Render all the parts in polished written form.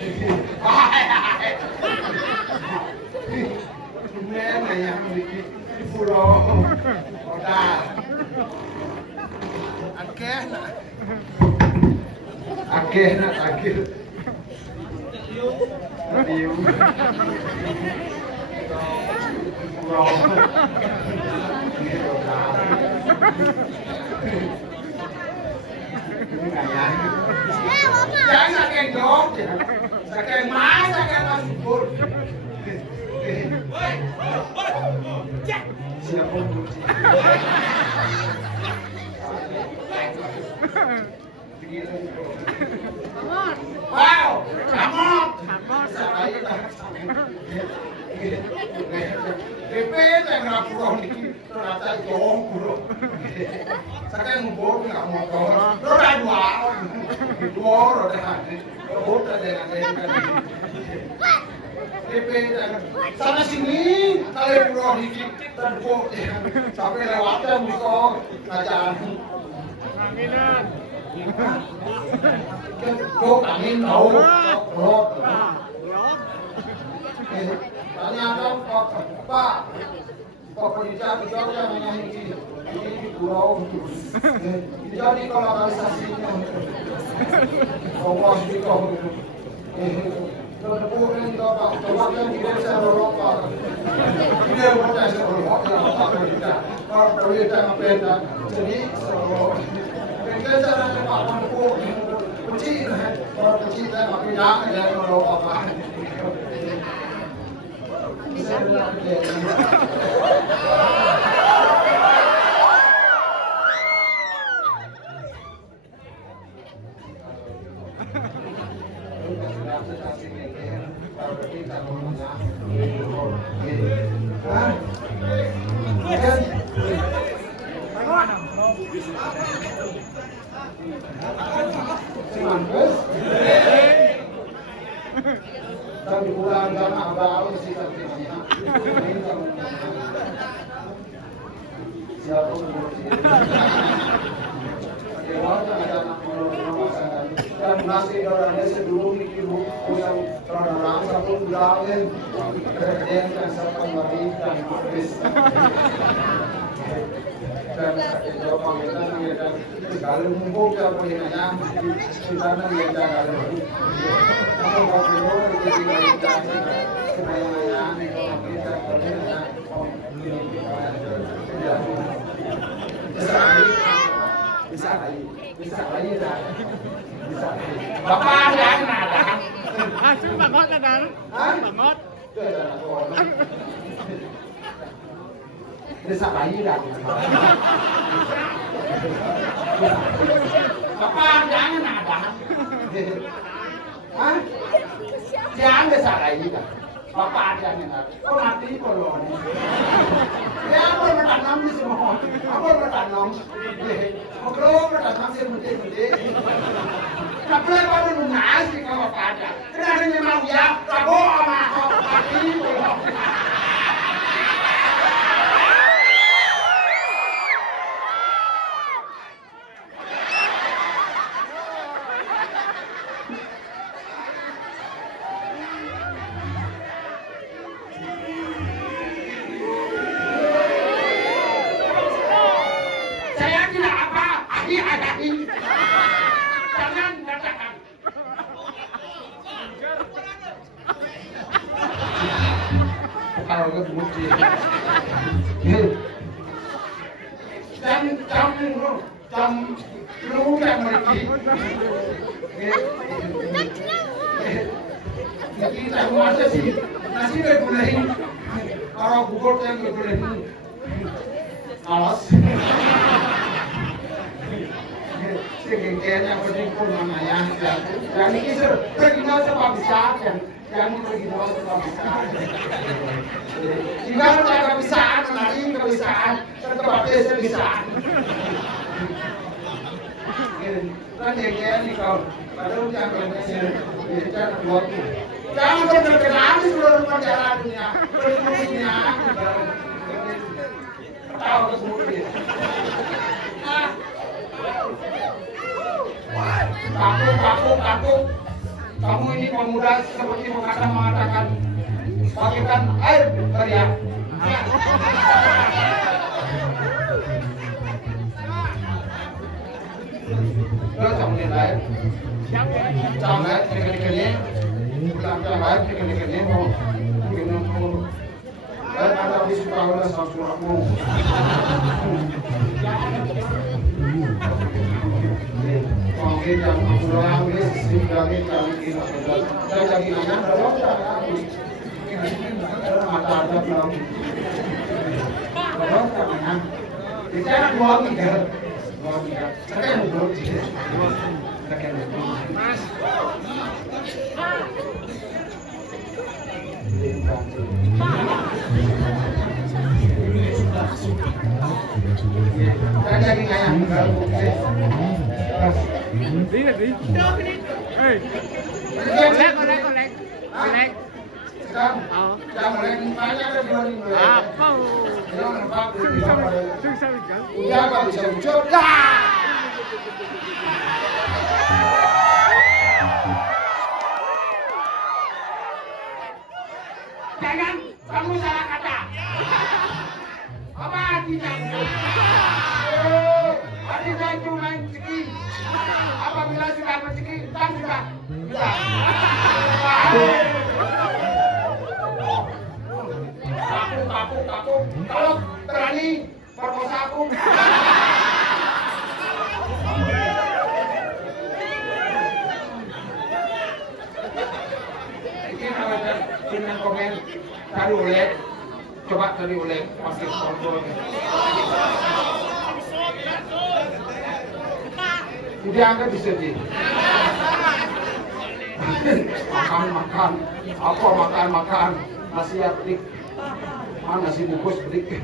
Ini yang di pulau kota. Akeh nak akeh. Diu. Pulau. Jangan sakit dong, sakit mas, sakit mas subur. Siapa pun. Wow, kamu. Saya tak. DP yang ngapur ini ternyata jong bro. Saya ngubur nggak motor. Roda dua roda. Roda dengan DP sana sini kali bro ini terpuk sampai lewatnya muka ngajar. Aminan. Kok angin tahu? Blok. Tanyakan Pak pendidikan yang ini pulau jadi lokalisasinya Allah dikau kemudian Pak kemudian tidak bisa Eropa tidak boleh Eropa kalau pendidikan apa jadi pendidikan cara Pak mampu kecil kalau kecil tak pindah dari Eropa Tapi bulan jamaah baru sih siapa dan masih orangnya sebelum ibu yang orang satu bilangin kerjaan yang sampai mari dan habis dan itu panggilan kalau mumpung kita boleh nanya kita nanti jangan kalau mau dulu jadi kita supaya nanya kita boleh nanya bisa lagi dah bapak yang ada cuma bapak ada bapak bisa lagi dah bapak jangan ada jangan bisa lagi dah bapak jangan ada kau nanti kolon ya apa bertanam di semua apa bertanam kalau bertanam sih mesti tapi kalau nasi kalau ada kenapa ni mau ya kabo ama kaki kolon jangan katakan kalau kemudian jam lu yang pergi kita masa sih nasi boleh kalau Google yang boleh alas kayaknya penting pun namanya dan ini pergi mau sebab besar dan pergi mau sebab besar jika kita bisa nanti kebiasaan tetap bisa kan yang kau baru jangan jangan buat jangan berkenaan di seluruh perjalanan dunia dunia tahu kemudian kaku Kamu ini pemuda seperti pepatah mengatakan, bagaikan air teriak. Lo trong lên đấy, trong đấy, cái này, làm trong đấy, cái này không, cái nó không, đấy, ada di sekolah sasuramu. Mungkin yang kurang ini sebagai kami kita dan lagi anak dalam mata ada belum belum tangan kita nak dua tiga sekarang dua tiga sekarang dan lagi ayam Đi là đi. Ê. Con lek. Jangan lagi banyak ada dua minggu. Apa? Susah kan? Udah nggak bisa muncul. Jangan kamu salah kata. Apa artinya? Artinya cuma rezeki. Apabila sudah rezeki, dan sudah bisa. Aku kalau berani perkosa aku. Ini namanya dengan komen tadi oleh, coba tadi oleh pakai kontrol. Udah angkat bisa di. Makan, apa makan, nasi atik. Mana si bungkus pedik?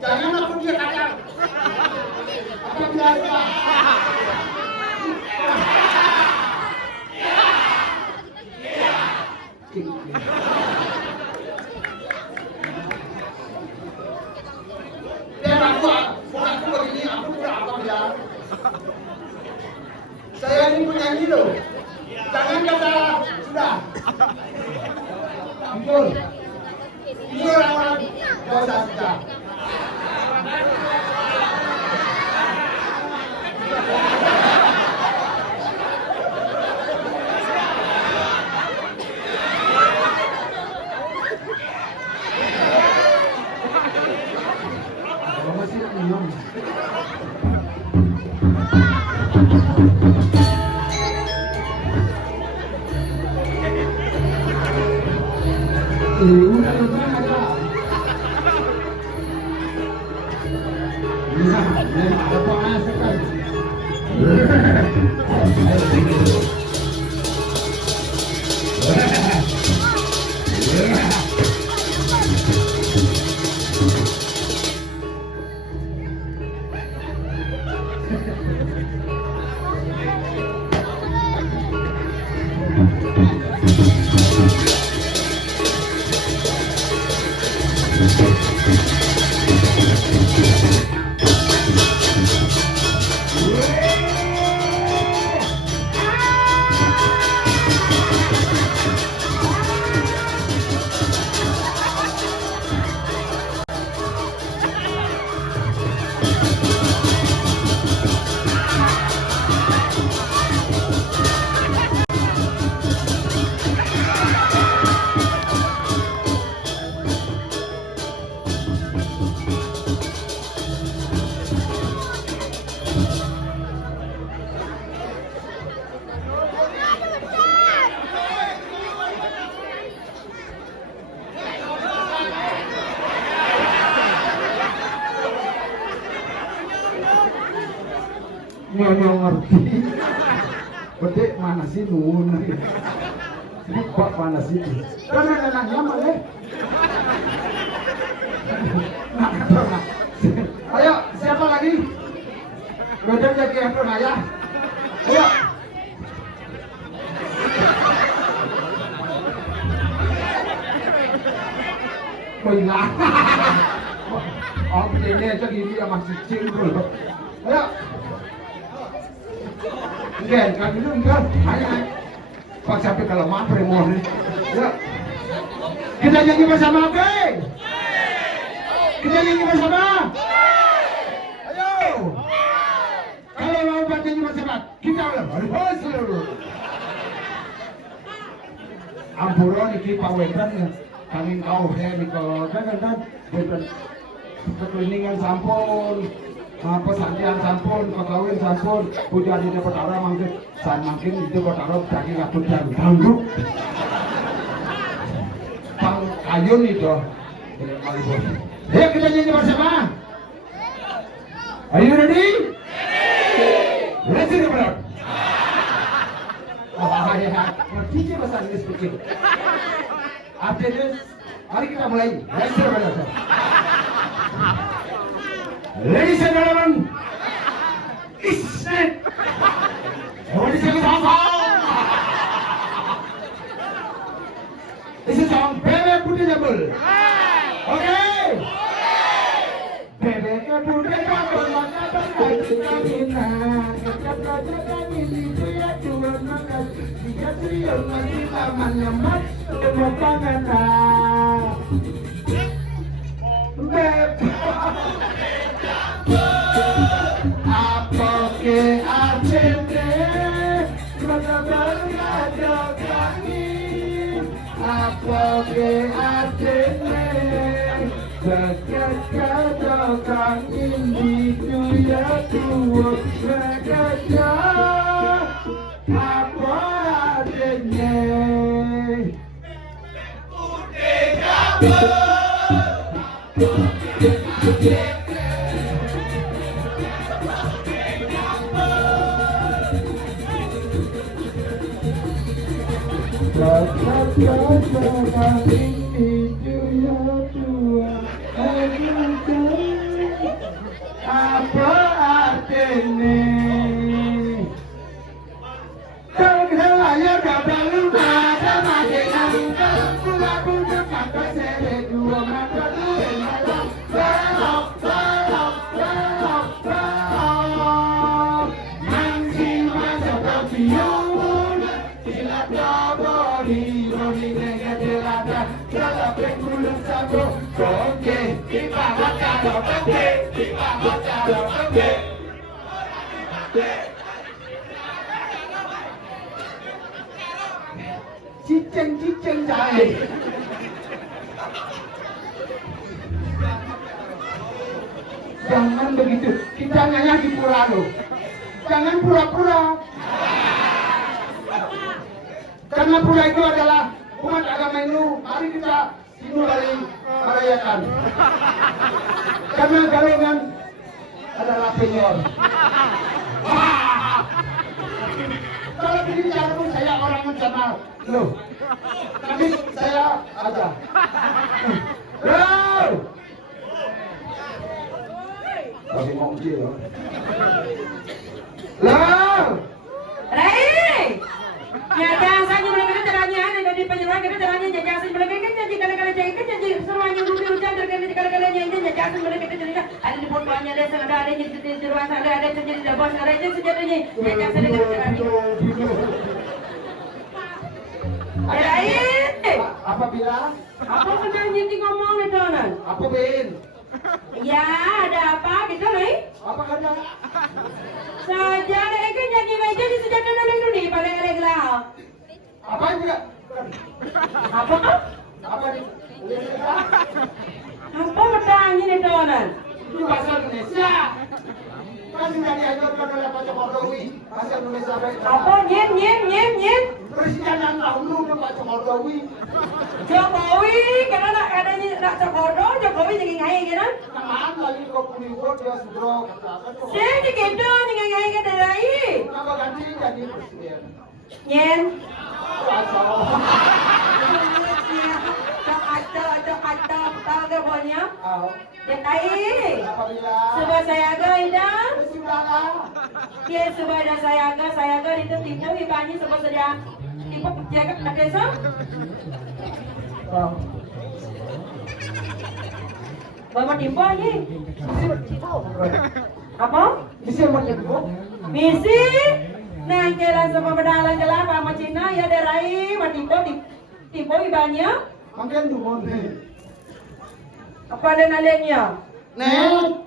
Jangan aku dia kacang. Apa bilang Pak? Biar aku begini, aku pura apa bilang? Saya ini penyanyi loh. Jangan kata sudah. Ampun. Ini orang-orang dosa sudah. Masih minum. Udah tenang aja. Nah, ada panas kan. Nyonya ngerti. Bedek mana sih nun? Kok mana sih? Karena nyaman deh. Ayo, siapa lagi? Bedek jadi handphone ayah. Ayo. Benar. Oh, ini aja gini ya masih cinggung. Ayo. Gen, kan dulu enggak, ayo. Pak sampai kalau mampu mau nih. Ya. Kita nyanyi bersama, oke? Kita nyanyi bersama. Ayo. Kalau mau nyanyi bersama, kita ulang. Ayo. Ampuran iki pawetan kami kau he kalau kan betul kekeliningan sampun pesantren sampun kekawin sampun puja di Petara mangkin san mangkin itu Petara daging atut dan ganggu pang kayun itu ayo kita nyanyi bersama. Are you ready? Let's do it. Ngerti bahasa Inggris sedikit. Artinya, mari kita mulai. Ladies and gentlemen, it's it. Everybody sing a song. This is song Bebe Putih Jambul. Okay? Bebe Putih Jambul, maka berkati kawina. Setiap pelajaran ini dia jual makan. Dia serius lagi taman lemat. Semua panganan. Bebe. Apa ke artinya? Maka berkata kami. Apa ke artinya? Dekat kata kami itu ya tua berkata apa artinya? Apa artinya? Kau kelaya kata lupa sama dengan pula pun kata sere dua mata dua malam belok belok belok belok mancing masa terpiun tidak kabari roni dengan jelata kalau penggulung satu oke kita makan oke kita makan oke. Ciceng jahe. Jangan begitu, kita nyanyi di pura lo. Jangan pura-pura. Karena pura itu adalah umat agama Hindu. Mari kita dimulai merayakan. Karena galungan adalah penyor. Kalau begini cara pun saya orang mencamal. Loh, tapi saya aja. Loh, masih mau uji loh. Loh, Rai, jajasan yang mereka caranya dari penyelenggara kita caranya jajasan mereka kan janji kali-kali janji semuanya dulu hujan terkait kali-kali janji jajasan mereka kita cerita ada di fotonya ada yang ada yang di ruang ada yang jadi bos ada yang sejatinya jajasan kita caranya. Rai, apa bilang? apa kerjaan janji ngomong nih Donan? Apa bin? Ya ada apa gitu Rai? Apa kata? Saja mereka janji meja di sejadah dulu nih pada regla. Apa juga? Apa? Apa di? Apa bertanya nih Donan? Itu bahasa Indonesia. Kan sudah diajarkan oleh Pak Jokowi bahasa Indonesia baik. Apa nyen? Presiden yang dahulu itu Pak Jokowi. Jokowi, karena adanya nak Jokowi jadi ngai gitu. Kenapa lagi kau punya dia sudah katakan kok. Saya di gitu ngai gitu dari. Kenapa ganti jadi presiden? Nyen. Kacau. Tahu ke pokoknya? Oh. Detai. Apa bilang? Sudah saya agak ida. Sudahlah. Dia sudah ada saya agak itu tipu ibani sebab sedia tipu jaga ada so. Oh. Bawa tipu aja. Apa? Bisa macam Misi nang jalan sama pedalang jalan sama Cina ya derai matipo tipu ibanya. Makin dumon nih. Apa ada nalenya? Nek.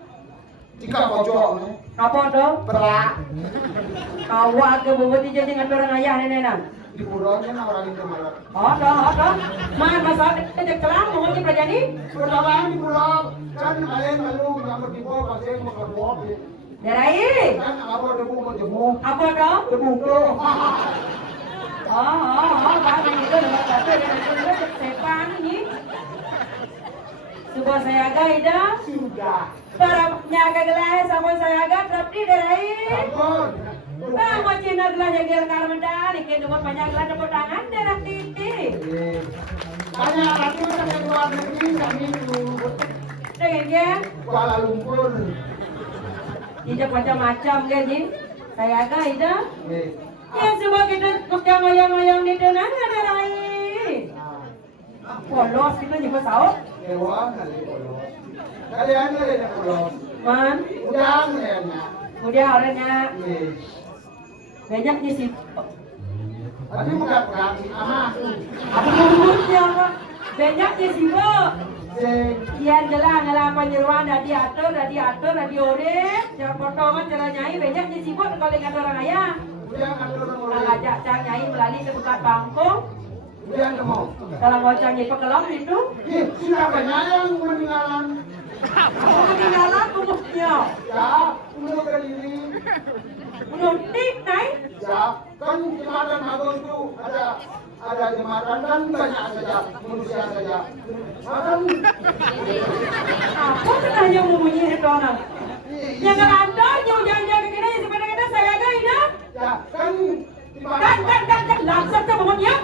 Jika pojok nih. Apa tu? Berak. Awak ke bubut jadi dengan orang ayah nenek. Di puranya orang itu malah. Ada. Masa ada kelam mau di pelajari? Pertama di pulau kan kalian lalu nggak di bawah pasien mau ke bawah. Derai. Kan apa debu mau jemu. Apa tu? Debu tuh. Bagus itu dapat satu dengan sepan ini. Sebuah saya agak ida. Sudah. Para nyaga gelas sama saya agak tapi derai. Sampun. Mau Cina gelas jaga karmendan, ikan dua banyak gelas tepuk tangan darah titik. Banyak lagi kita ke luar negeri kami itu. Dengan dia, Kuala Lumpur. tidak macam-macam kan ji. Saya agak ida. Nih. Ya sebab kita kerja ngoyong-ngoyong di tanah ada lain. Polos kita juga saut. Dewa kali polos. Kalian kali ada polos. Man, Udah kayaknya. udah orangnya Nih. banyak di sini. Tapi bukan berarti ama. Apa menurutnya apa? Banyak di sini. Sing. Kian jelas ngalah penyeruan dah diatur, dah diorek. Jangan potongan cara nyai banyak di sini kalau ingat orang ayah. Udah kan orang Kalau mulai. ajak cang nyai melalui ke tempat bangkong. Udah kamu. Kalau mau cang nyai pekelam itu, Ih, sudah banyak yang meninggalan. aku ketinggalan umurnya. Ya, untuk kediri. Menuntik naik. Ya, kan jembatan Agung itu ada jembatan dan banyak saja manusia saja. Makan. Apa kenanya memunyi itu orang? Yang ada jauh-jauh ke kena sebenarnya kita saya agak ini. Ya, kan jembatan. Kan langsung ke bawahnya.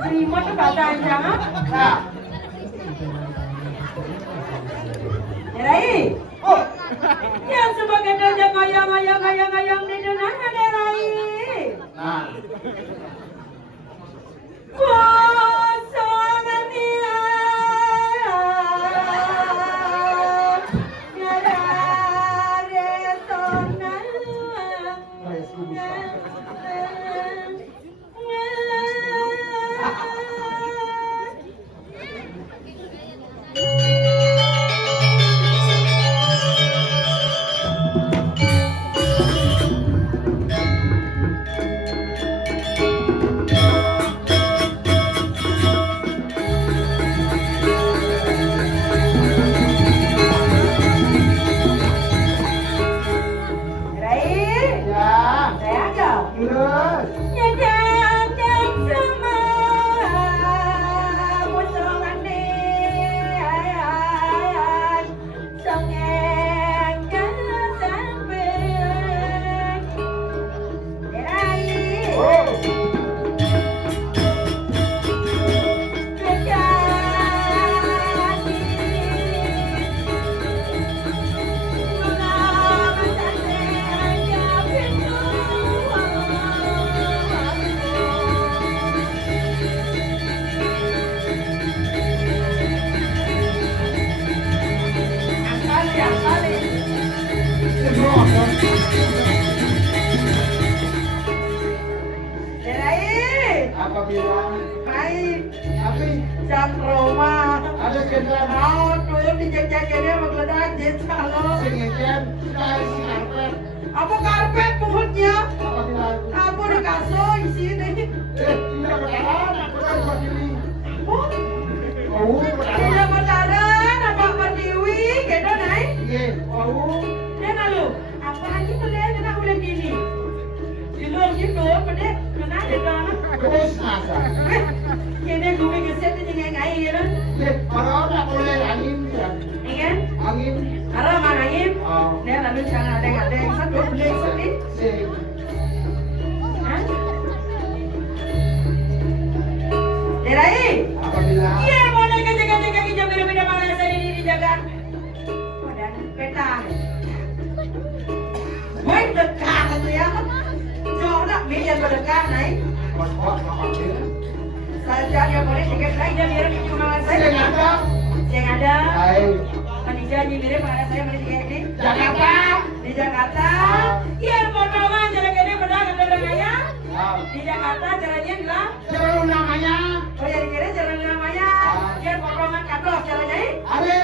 Terima tuh bahasa jangan. Ya. Rai. Oh, Ya sebagai kerja goyang di dunia ada Rai. nah. Derai, Apabila baik, tapi jam Roma. ada kendaraan Mau turun di jek-jeknya menggeledah desa lo. singkian kita harus karpet. Apa karpet puhutnya? Apabila Apa udah kasur isi ini? tidak bertahan, aku kan berdiri. Oh, Oh, bertahan. tidak bertahan, apa berdiri, gitu naik. Iya, oh. Dia lalu, apa lagi boleh kena ulang gini? Di luar gitu, pada kena di dalam. Terus nasa. Kini gue geser di nyengai gitu. Kalau tak boleh angin ya, Ingat? angin. Arah mangin. Oh, Dia lalu jangan ada satu boleh sedih. sing. Hah? Derai. Apabila Iya, boleh kerja-kerja kaki jam beda-beda mana saya di jaga. Oh, dan peta. Baik dekat itu ya. Jauh nak meja berdekat naik. bos-bos apabila Saja dia boleh tiket lagi dan dia di rumah sing saya. ada. Yang ada. Hai, Khadijah ini mirip mana saya boleh tiket ini. Jakarta. Di Jakarta. Iya, pertama jalan gede pedang kendaranya. Di Jakarta jalannya adalah. Terus namanya Oh ya dikira jalan namanya. Dia potongan katos jalannya ini. ada.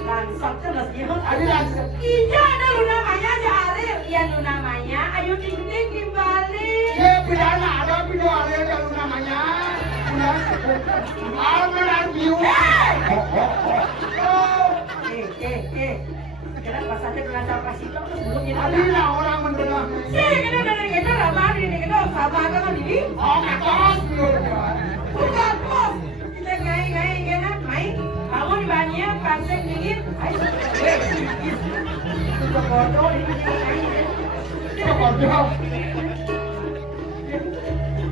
Langsung terus dia. Ada langsung. Iya ada lu namanya Jari. Iya lu namanya. Ayo ting ting kembali. Ye pidana ada pidana ada namanya. Almanar view. Oh, Kira pas aja dengan cara kasih tau terus belum jadi. adina orang mendengar. Kita dari kita ramah ini kita sabar kan ini. Oh, katos belum. Bukan bos. Kita gai enak main. Kamu di banyak pancing dingin. Ayo. Kita bodoh di sini. Bodoh.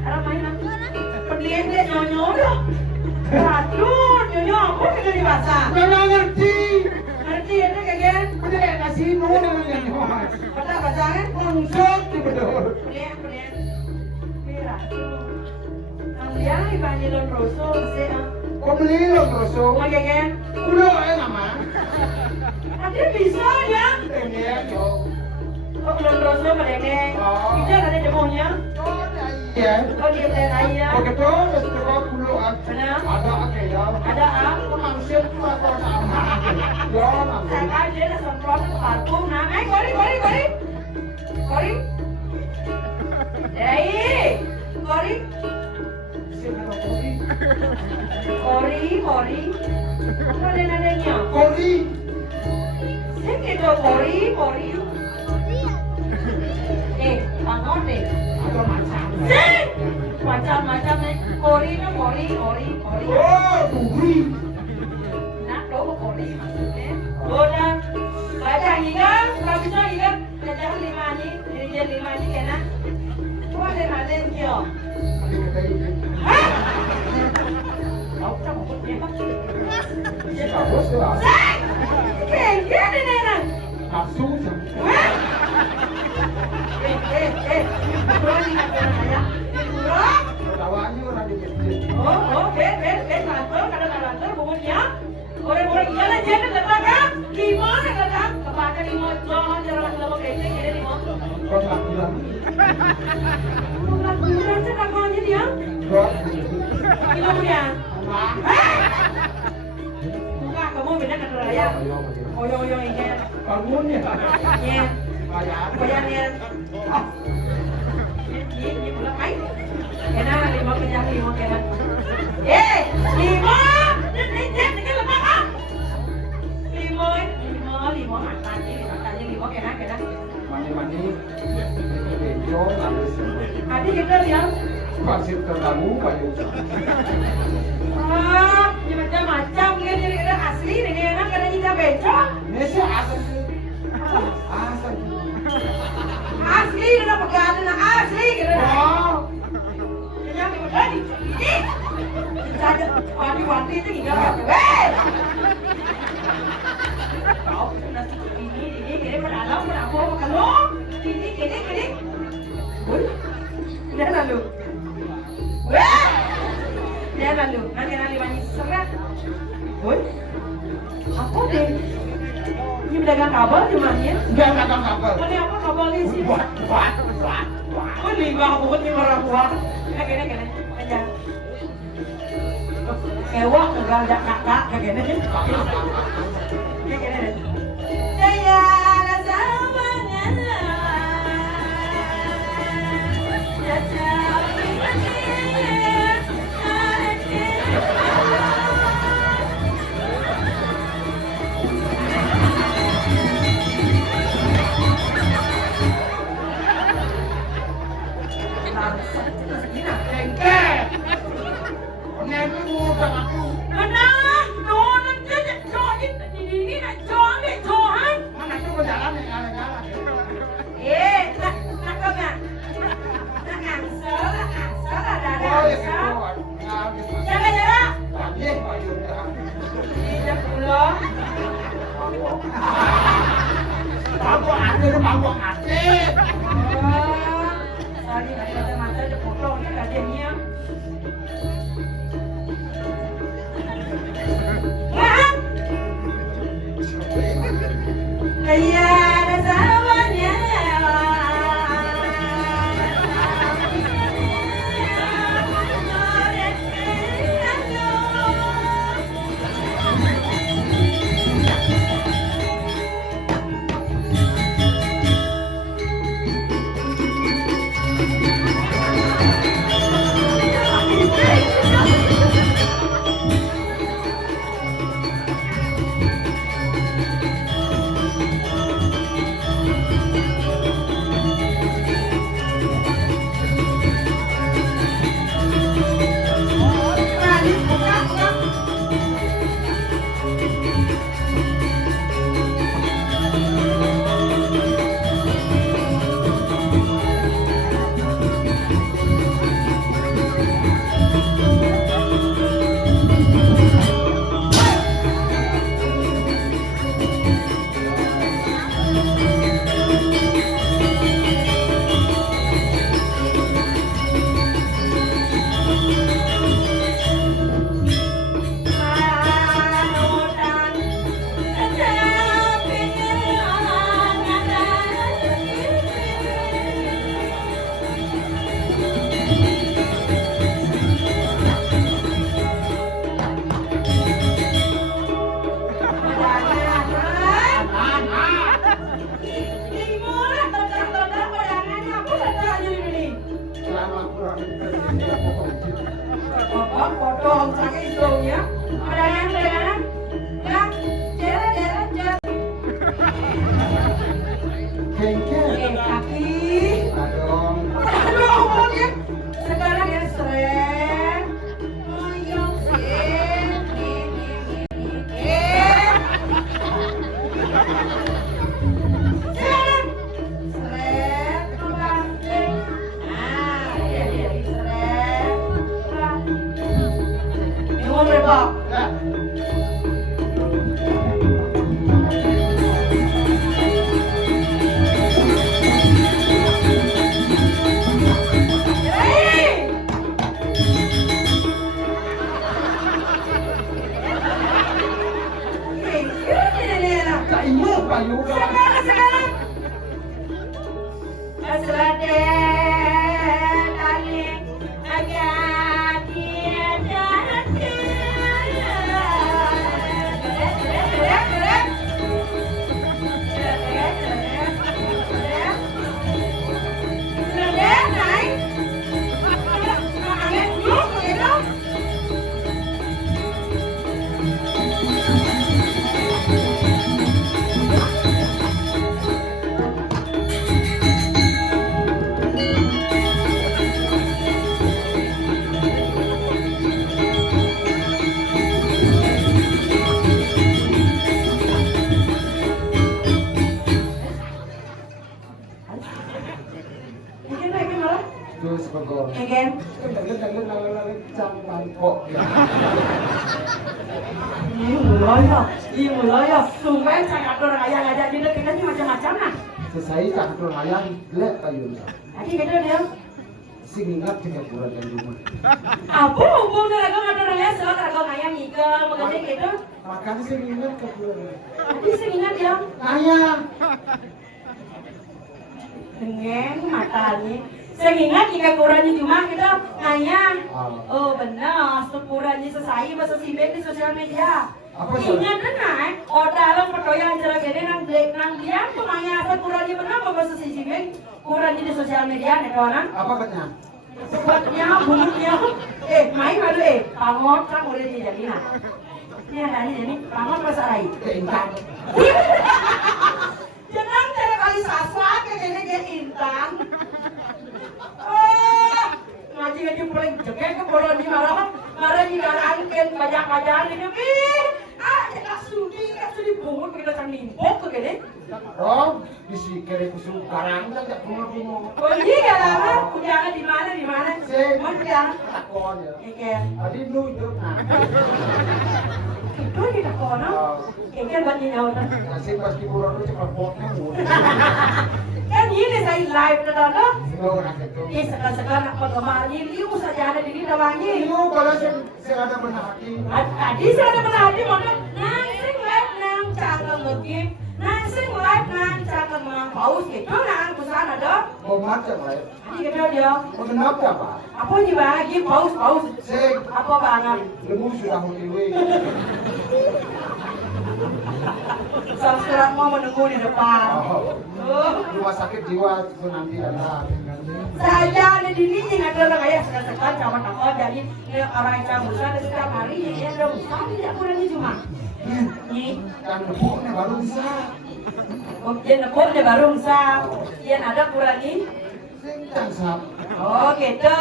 Ada main apa? Pendiam dia nyonyo dah. Aduh, nyonyo apa kita di basah? Nggak ngerti. Ngerti ya kalian? Udah kasih mau dengan nyonya. Baca bacaan? Langsung betul. Pendiam. Mira. Kemudian ibadah don rosso sih. Kau beli lo terus. Mau kalian? Udah nama. Ada bisa ya? Ini yo. Oh, don rosso mereka. Bisa ada demonya? Iya. Oh, dia saya. Oke tuh, terus kau puluhan. Benar? Ada oke ya. Ada apa? Kau manusia tuh atau sama? Ya, manusia. Saya aja lah semprot sepatu. Nah, Kori. Kori. Kori. Apa ada nadanya? Kori. Saya gitu Kori. Bangun deh. Ada macam. Sih. Macam-macam nih. Kori. Oh, buri. Nak doa Kori maksudnya. Doa. Baca ingat, kalau bisa ingat. Baca 5 ni, jadi 5 ni kena. Kau ada dia. Hah? Kau tak mau dia. Bagus lah. Sih. Kayak ni nana. Nafsu. Kurang ni ya. Kurang. Tawanya orang di masjid. Ben, kantor, bumbunya. Orang-orang iyalah jangan letakkan. Gimana letak? Kepakai 5 jangan jalan lama kece jadi 5. Kau tak bilang. Bulan saya tak mau dia. Kau. Kemudian. Mama. Buka kamu beda kan raya. Oyo ini. Bangun ya. Ya. Bayar. Bayarnya. Ini pulang main. Kena 5 pinjam 5 kena. 5. Ini letak ah. 5 matanya 5 kena. Mani-mani. Bejo habis. Adik kita lihat. Pasir terganggu banyak. Ini macam-macam kan jadi ada asli ini enak karena kita beca. Ini sih asal. Asal. Asli kita pegang asli kita. Wow. Yang ini. Saja wanti itu enggak apa. Kau ini pada apa kamu? Ini. Dia lalu. Nanti banyak serat. Apa deh? Ini pedagang kabel cuma ya. Enggak dagang kabel. Ini apa kabelnya sih? Buat. Oh, lima bukut nih orang tua. Kayaknya aja. Ewak gagal kakak kayaknya. Kayaknya. Saya rasa mana. Potong sakit hidungnya. Pedagang. Ya, jalan. Kengkel. Kaki. Adong. Aduh, ya. Sekarang ya seret. Moyong seret. Seret. Kembali. Ah, ya, seret. Minum berapa? Ya. Payu Sekarang. Terus begor. Again. Kok. Iya mulai ya. Tumben sangat orang ayah ngajak dia kita ini macam-macam nah. Selesai cangkur hayang gelek kayu. Tadi gitu dia. sing ingat tiga bulan yang rumah. Apa hubung dengan ada raya soal kalau kayak nikah mengenai gitu? Makanya sing ingat ke bulan. Tadi sih ingat ya. Ayah. Dengan matanya. Saya ingat jika kurangnya cuma kita nanya. Oh benar, kurangnya sesai bahasa sibek di sosial media. Ingat benar, dalam pertoyan jalan gede nang dia pemanya apa kurangnya benar bahasa sibek kurangnya di sosial media nih kawan. Apa katanya? Buatnya, bunyinya, main malu pangot kan boleh jadi nah. Ini ada ini jadi pangot bahasa lain. Intan. Jangan cara kali saswa kayak intan. Ngaji mulai jengkel ke bola di marah di garangkan banyak ini jangan sudi bungut kita can limpok ke gini. Oh, disikir kusuk garang tak bunga-bunga. Oh iya lah, udara di mana? Mana? Takon ya. Iya. Adi lu itu nah. Itu kita kono. Iya banyak nyawa. Nasib pas di bulan itu cepat potnya mudah. Kan ini saya live na dalo. Sino nak itu? Sekarang nak penggemar ini saja ada di sini tawangi. Iyo kalau saya ada menahati. Tadi saya ada menahati mana? Nang live nang cakap ngegip. Nang live nang cakap paus itu nang pesan ada. Mau macam lah. Ini kita dia. Mau kenapa pak? Apa ni bang? Gip paus. Sing. Apa bang? Lembu sudah motiwe. Subscribe mau menunggu di depan. Rumah sakit jiwa itu nanti ada. Saya ada di sini nggak ada orang ayah sekarang sama takut jadi orang yang campur ada setiap hari ya ada usaha tidak kurang cuma. Ini Kan nebuknya baru bisa. dia nepuk dia baru usaha. Dia ada kurangi. Sing kan sap. Oh gitu.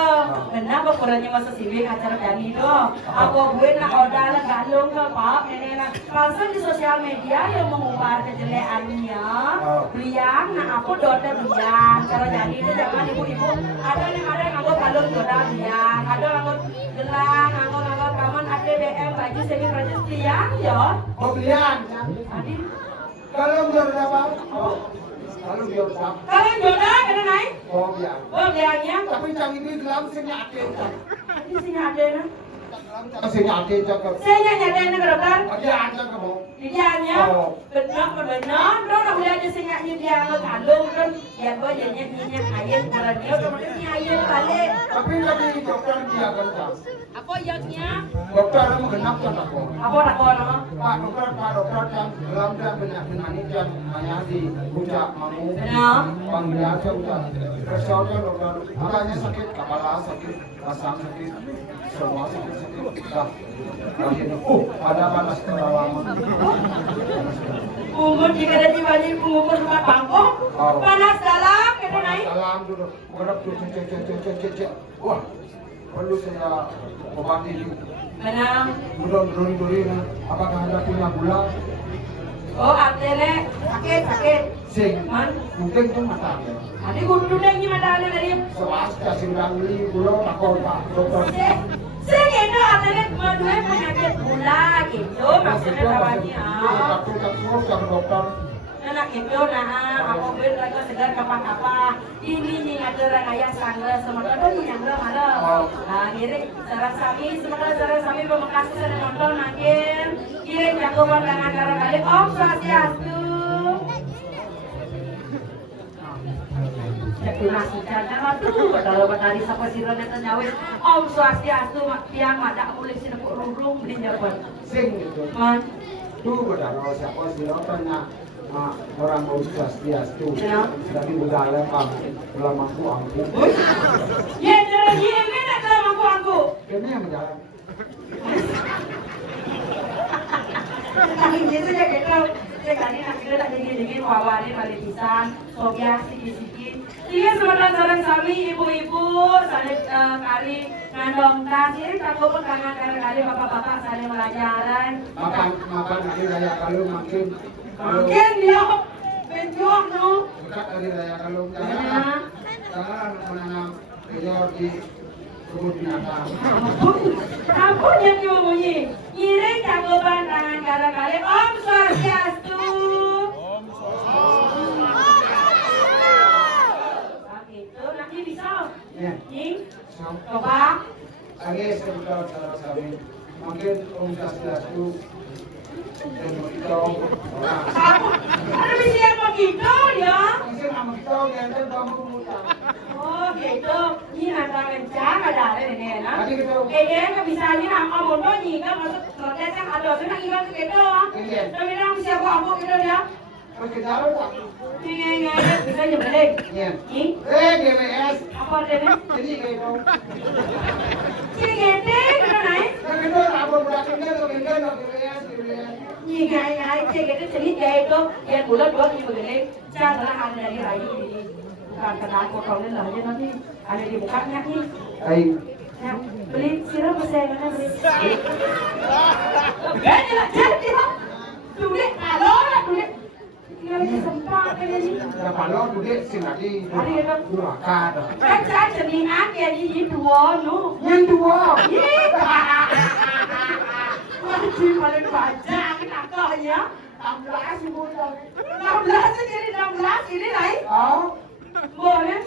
Kenapa kurangnya masa sibuk acara jadi itu? Aku gue nak order lah galung ke pap nenek. Langsung di sosial media yang mengumbar kejelekannya. Beliang, nah aku daughter beliang. Kalau jadi itu jangan ibu-ibu. Ada yang aku galung daughter beliang. Ada aku gelang, aku kaman ATBM baju semi project beliang ya. Oh belian. Tadi. Kalau biar apa? Kalau biar apa? Kalau jodoh kena naik. Oh biar. Oh beliangnya. Tapi yang ini gelam sini ada. Di sini ada nah. Sini ada cakap. Saya nyadain ke dokter. Ada kamu. Didianya benar, orang udah ada sengatnya dia ngekalung kan, ya boy jadinya ayam kalau dia kemudian ayam balik. Tapi tadi dokter dia kan tak. Apa yaknya? Dokter mau genap kan aku. Apa nak nama? Pak dokter yang gelam dan benar-benar yang hanya di puncak mamu. Benar. Panggil aja udah. Kesoalnya dokter, makanya sakit kepala, sakit rasam, sakit semua sakit. Dah. Ada panas terlalu. Umur jika ada di balik umur rumah pangkok, panas dalam, kena naik. Dalam dulu, berap tuh cek. Wah, perlu saya obati itu. Benar. Mudah-mudahan nah, apakah anda punya gula? Oh, artinya sakit. Sing, Man, mungkin itu mata. adik gundu deh gimana ada dari? Swasta sing beli gula takut pak dokter. Saya itu artinya dua penyakit gula gitu, maksudnya tawannya. Takut dokter. Anak itu nah aku beli lagi segar kapan-kapan ini nih ada orang ayah sangga sementara tuh yang belum ada nah giring sarang sami sementara sarang sami bekas sana nonton makin giring jagoan tangan karang kali Om Swastiastu jadi nasi jangan tuh kalau tadi siapa sih Roneta nyawin Om Swastiastu tiang ada boleh sih nak rung beli jagoan Sing itu. man Tuh kalau siapa sih tanya orang mau swastiastu. Tapi budaya pak, ulama angku. ya jadi ini nak aku Ini yang menjalan. Tapi itu ya gitu. Saya kali nak kita tak dingin wawarin balik pisan, sogya sikit-sikit. Iya sebenarnya sarang sami ibu-ibu, saling kali ngandong tas, ini takut pun kali bapak-bapak saling pelajaran. Makan dari raya kalung makin. Makin dia benjok no. Dekat dari raya kalung jangan menanam telur di kebun binatang. Apa yang ngomongnya? Ngiring cakupan tangan kali Om Swastiastu. Om Swastiastu. Itu nanti bisa. Ning Coba. Lagi sebentar cara kami. Mungkin Om Swastiastu dan kita orang. Ada misi yang begitu ya? Mungkin sama kita yang ada kamu mutang. Oh gitu. Ini nanti rencana ada ini ya. Tadi kita. Nggak bisa ini nama mondo nih kan masuk protesnya ada tuh nang ilang gitu. Tapi nang siapa aku gitu ya? Oke, taruh tak? Ini bisa nyebelin. Iya. Ini? GWS. Apa artinya? Jadi kayak kau. Sini gede, kena naik. Yang kedua, apa berarti kan GWS. Ini kayak gede sedikit kayak itu yang bulat dua ini begini. Jangan ada dari rayu ini. Bukan kena kotor ini lah aja nanti ada di mukanya nih. Baik. Ya, beli sirup mana beli. Gede lah jadi. Tulis, halo lah tulis. Ini sempat ini. Ya kalau dulu sinadi dua kata. Kan seningan ya di dua nu. Yang dua. Masih paling panjang kakaknya. 16 ibu. 16 jadi 16 ini naik. Oh, Boleh.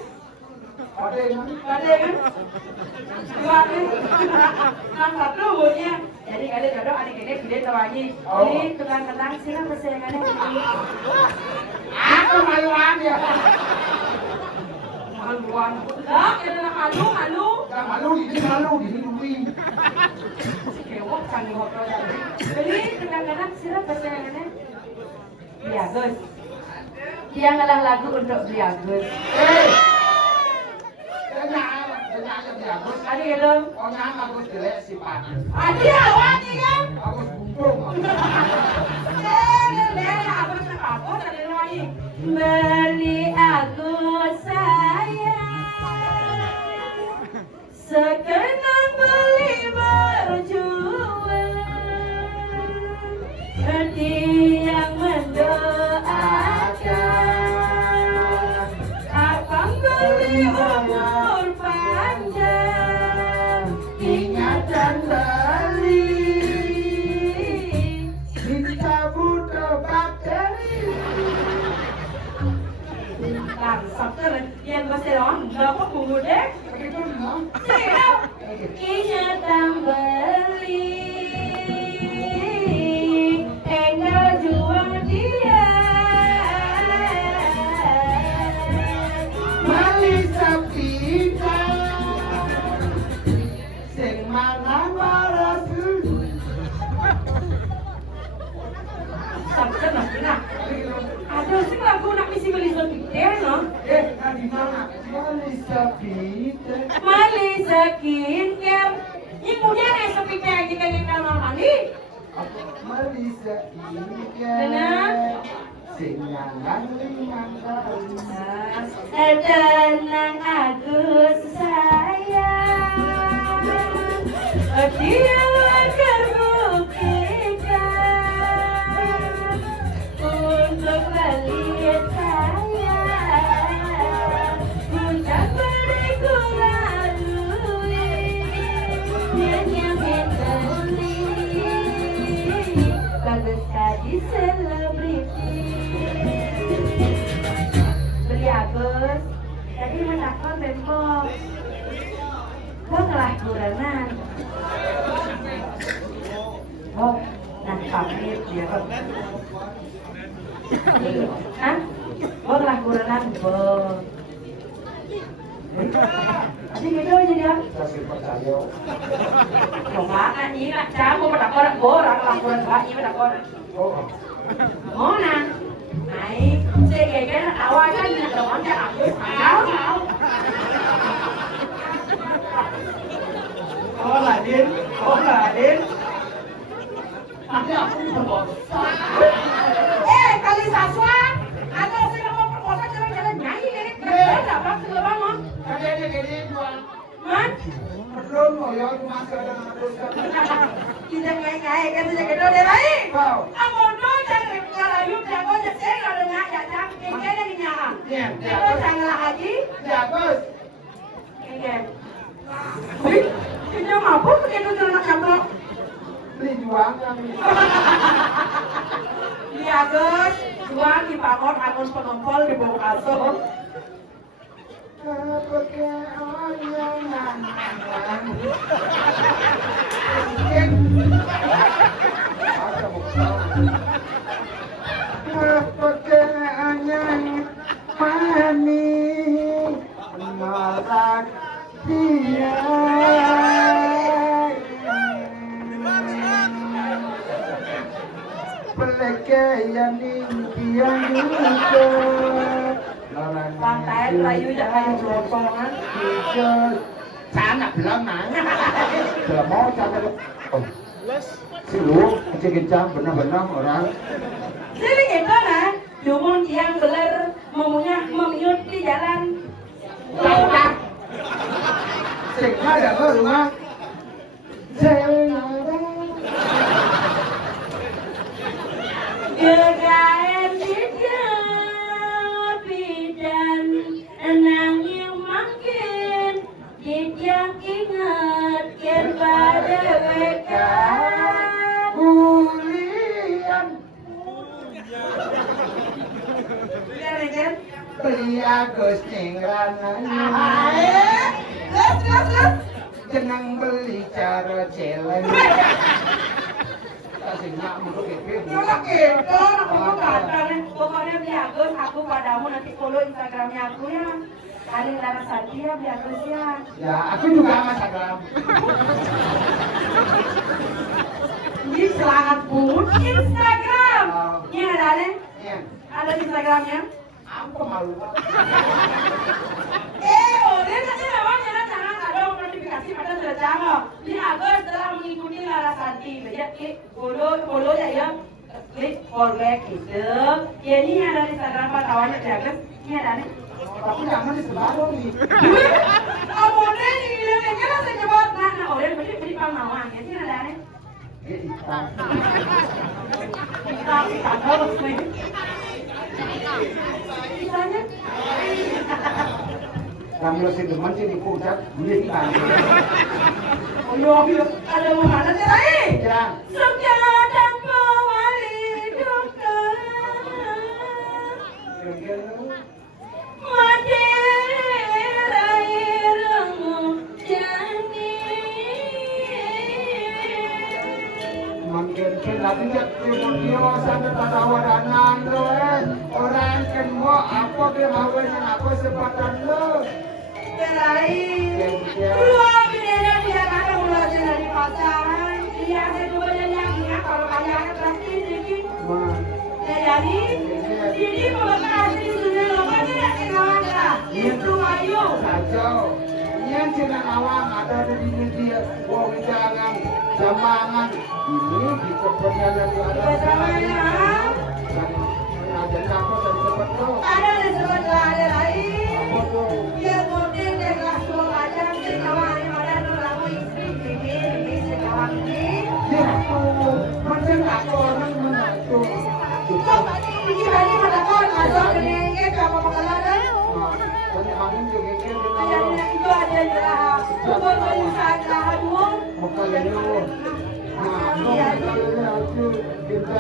ada yang Ada kan? Dua kan? Yang satu bunya. Jadi ada jodoh adik ini gede tawangi. Ini tukang kentang silang kesayangannya. aku maluan ya. Maluan. Lah, ada malu. Ya malu di sini. Kewok canggih hotel. Beli tukang kentang silang kesayangannya. Biagus. Dia ngelang lagu untuk Biagus. Bagus. Ada gitu. Oh, nyam bagus jelek sifat. Ada awak ni kan? Bagus buntung. Beli aku sayang, sekenang beli berjuang, hati yang mendoakan, abang beli umur panjang, ingatan beli. Dicabut bakteri. Sắp tới là em có xe đón, nó có mùi đấy. Begitu no? Xe đâu? Ingatan beli, engkau jual dia. Malisa pita. Sing manang warasul. Sắp tới là thế nào? Aduh, sih lagu nak misi beli lebih deh, no? Di mana? Malisa pita. Malisa skincare. Ini kemudian yang sepi kayak jika yang kamar mandi. Malisa pita. Benar? Sing nyangan limang tahun. Tenang Agus sayang, dia akan buktikan untuk balik sayang, puncak beriku lalui, yang menteri, bagus tadi selebriti. Beli Agus, tadi menakon bembok. Kok ngelah kuranan? Oh, nah pamit dia kok. Hah? Kok ngelah kuranan? Bo. Tadi gitu aja dia. Kasih percaya. Coba ini lah, campur pada orang borang lah kurang bayi pada orang. Oh. Mana? Này, xe kìa cái awal kan nak orang cak aku tahu. Oh Ladin. Nanti aku berbosa. Kali Saswa, ada saya mau perkosa jalan-jalan nyanyi ini. Ada apa segala bangun? Ada gini gua. Man? Belum mau ya cuma sekedar terus. Kita nyanyi kan saja kita deh lagi. Wow. Amon do jangan ngalayu jangan jadi kalau nggak ya kayaknya dari nyaha. Iya. Kalau jangan lagi. Bagus. Oke. Kita mampu begitu jalan kamu. Beli juang kami. Iya Gus, jual di pangor angon penompol di bawah kasur. Pantai Melayu jangan gelompongan. Sana bilang nanya. Kalau mau cara si lu kencang benar-benar orang. Jadi gitu lah. Jumun yang beler memiut di jalan. Cakap. Sehingga ada ke rumah. Gegaen dijauh bidan enang yang makin dijak ingatkan pada mereka Bulian beli Agus cingrananya. Jenang beli cara celeng. Kasih nak untuk itu. Pokoknya beli Agus, aku padamu nanti follow Instagramnya aku ya. Aling Larasati ya beli Agus ya. Ya, aku juga sama Instagram. Ini selangat pun Instagram. Ini ada nih? Iya. Ada Instagramnya? Aku malu. Boleh nanti namanya jangan ada notifikasi pada sudah jangan. Ini Agus telah mengikuti Larasati. Jadi follow ya. Klik follow back gitu. Ya ini ada di Instagram Pak kawannya ya Agus. Ini ada nih. Tapi jangan disebar nih. Amone ini kan saya coba nah oleh beli pang nama ya sih ada nih. Kita harus nih. Kitanya. Kamu sih demen sih di puncak, beli kan. Oh iya, ada mau mana sih lagi? Ya. Suka dan mewali duka. Makin lagi cek video sampai pada wadanan lo orang kenmo apa dia mau apa sepatan lo. Dua bidanya dia kan mulai dari pacaran. Dia ada dua yang kalau kalian pasti sedikit. Jadi kalau kasih sudah lama tidak kenal itu ayo. Kacau. Yang cina awang ada di dia. Wong jangan jamangan ini di perjalanan di ada. Perjalanan. Ada apa dan seperti itu. Ada di sebelah ada lain. Dia mungkin dengan semua macam kawan ada lalu istri ini sekawan ini. Ya tuh, macam aku orang mengaku. Ini tadi melakukan masuk dengan kamu mengelola. Banyak angin juga Itu ada adalah bukan usaha dua. Makanya, nah, kita aku kita